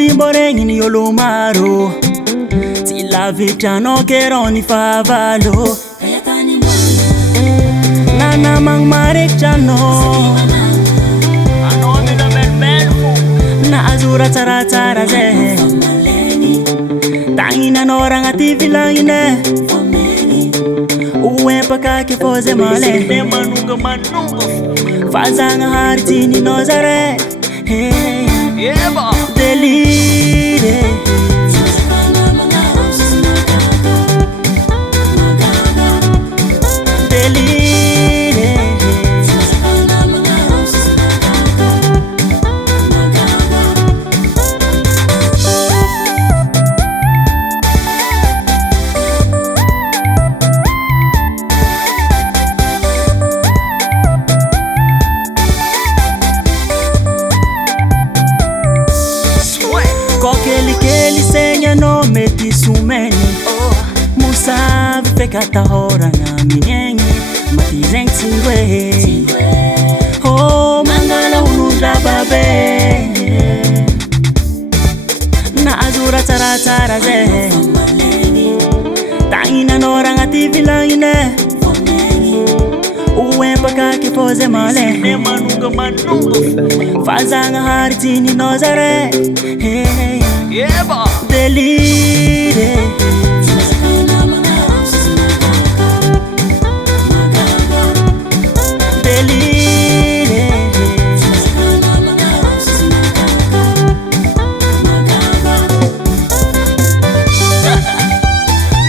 ty mbô regny ny olo maro tsy lavitranao kerony favalo nanamagny marekitranao nahazo ratsaratsara zay tagninanao raha agnaty vilagnine oempaka ke fô zay malay fazagnahary tininao zare delire kelikely segna mety someny mosavy fekatahoragna mignaigny maty zegny tsingoe mangala olo-drababe nahazo ratsaratsara zay tagninanao raha agnaty vilagnine oempaka ke fô zay malay fazagnahary tininao zare delire delire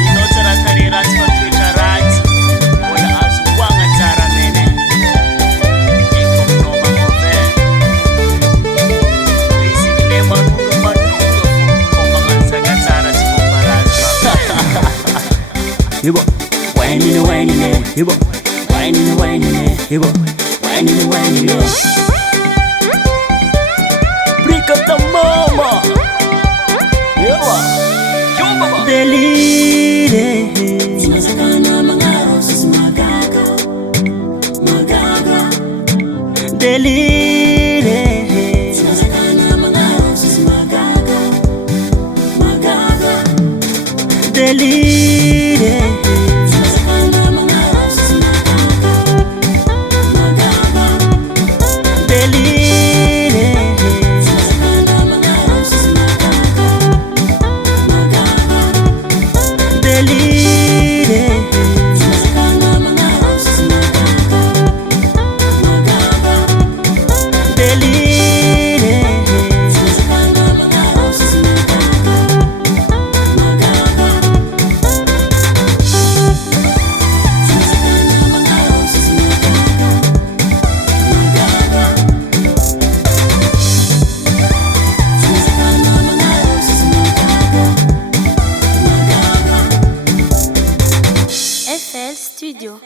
ino tsara tare ratsy fa toetra ratsy mbola azo hoagna tsara mene ekominao magnove isikile manonga fô magnano zaka tsara tsy vombarazy ibo wainine ibo wainine ibo wainine Brika ta mama Ewa delire delire delire FL Studio.